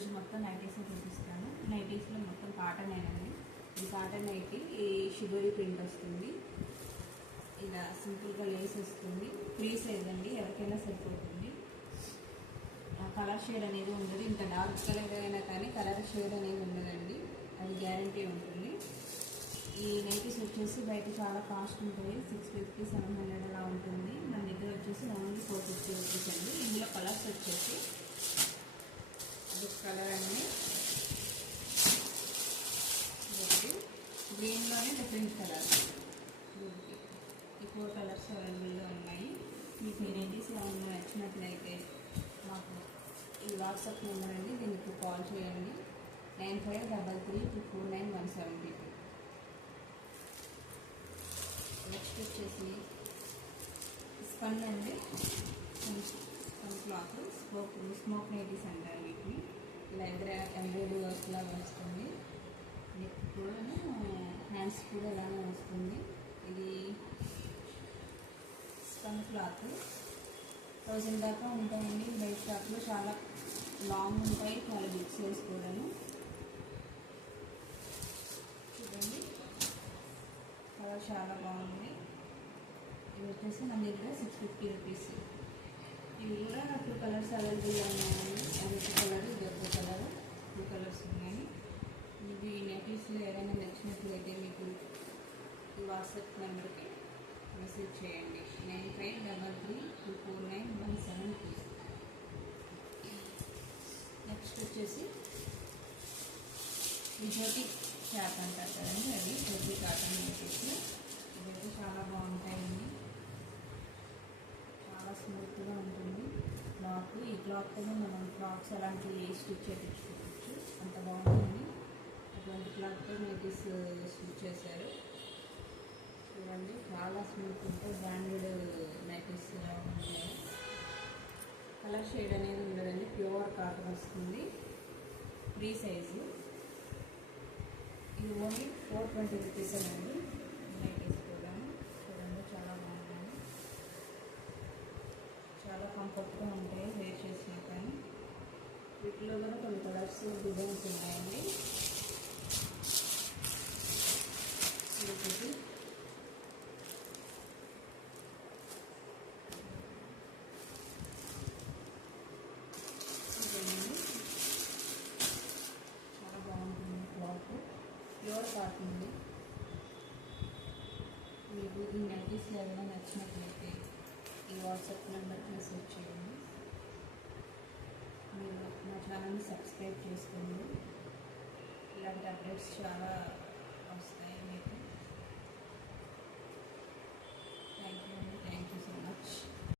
ఈరోజు మొత్తం నైటీస్ చూపిస్తాను. నైటీస్లో మొత్తం కాటన్ అయినండి. ఈ కాటన్ నైటీ ఈ షిబోరి ప్రింట్ వస్తుంది. ఇలా సింపుల్గా లేస్ వస్తుంది. ఫ్రీ సైజ్ అండి, ఎవరికైనా సరిపోతుంది. కలర్ షేడ్ అనేది ఉండదు. ఇంత డార్క్ కలర్ అయినా కానీ కలర్ షేడ్ అనేది ఉండదండి, అది గ్యారంటీ ఉంటుంది. ఈ నైటీస్ వచ్చేసి బయట చాలా కాస్ట్ ఉంటాయి. 650, 700 అలా ఉంటుంది. మన దగ్గర వచ్చేసి ఓన్లీ 450 రూపీస్ అండి. ఇందులో కలర్స్ వచ్చేసి కలర్ అన్నీ గ్రీన్లోనే డిఫరెంట్ కలర్స్, ఈ 4 కలర్స్ అవైలబుల్గా ఉన్నాయి. మీకు ఈ నైటీస్ ఏమైనా నచ్చినట్లయితే మాకు ఈ వాట్సాప్ నెంబర్ అండి, దీనికి కాల్ చేయండి. 9533249172. నెక్స్ట్ వచ్చేసి స్పన్ అండి, స్పన్ క్లాత్, స్మోక్ నైటీస్ అంటారు వీటిని. ఇలా ఎంబ్రాయిడరీ వర్క్ లాగా వస్తుంది. నెక్ కూడా, హ్యాండ్స్ కూడా ఇలానే వస్తుంది. ఇది స్పన్ క్లాత్ 1000 దాకా ఉంటాయండి. బయట షాప్లో చాలా లాంగ్ ఉంటాయి, చాలా బిగ్ సైజ్ కూడాను. చూడండి, కలర్ చాలా బాగుంది. ఇది వచ్చేసి మన దగ్గర 650 రూపీస్. ఇవి కూడా 2 కలర్స్ అవైలబుల్గా ఉన్నాయండి. అదొక కలర్, ఇదొక కలర్, 2 కలర్స్ ఉన్నాయి. ఇది నైటీస్లో ఏదైనా నచ్చినట్లయితే మీకు ఈ వాట్సాప్ నెంబర్కి మెసేజ్ చేయండి. 9533249172. నెక్స్ట్ వచ్చేసి ఈ జ్యోతి క్లాత్ అంటారు కదండి, అది జ్యోతి కాటన్ నైటీస్. ఇవైతే చాలా బాగుంటాయండి, చాలా స్మూత్గా ఉంటుంది క్లాత్. ఈ క్లాత్తో మనం ఫ్రాక్స్ అలాంటివి స్టిచ్ చేయించుకోవచ్చు, అంత బాగుంటుంది. అటువంటి క్లాత్తో నైటీస్ స్టిచ్ చేశారు. చూడండి, చాలా స్మూత్ ఉంటాయి, బ్రాండెడ్ నైటీస్ ఉంటాయి. కలర్ షేడ్ అనేది ఉండదండి, ప్యూర్ కాటన్ వస్తుంది. Free size. ఇది ఓన్లీ 420 రూపీస్ అండి. నైటీస్ కూడా చూడండి, చాలా బాగుంటుంది, చాలా కంఫర్ట్గా ఉంటాయి వేర్ చేసినా కానీ. వీటిలో కూడా కొన్ని కలర్స్, డిజైన్స్ ఉన్నాయండి. ఇది చాలా బాగుంటుంది క్లాత్, ప్యూర్ కాటన్. మీకు ఈ నైటీస్ ఏదైనా నచ్చినట్లయితే ఈ వాట్సాప్ నెంబర్కి మెసేజ్ చేయండి. మీరు మా ఛానల్ని సబ్స్క్రైబ్ చేసుకోండి. ఇలాంటి అప్డేట్స్ చాలా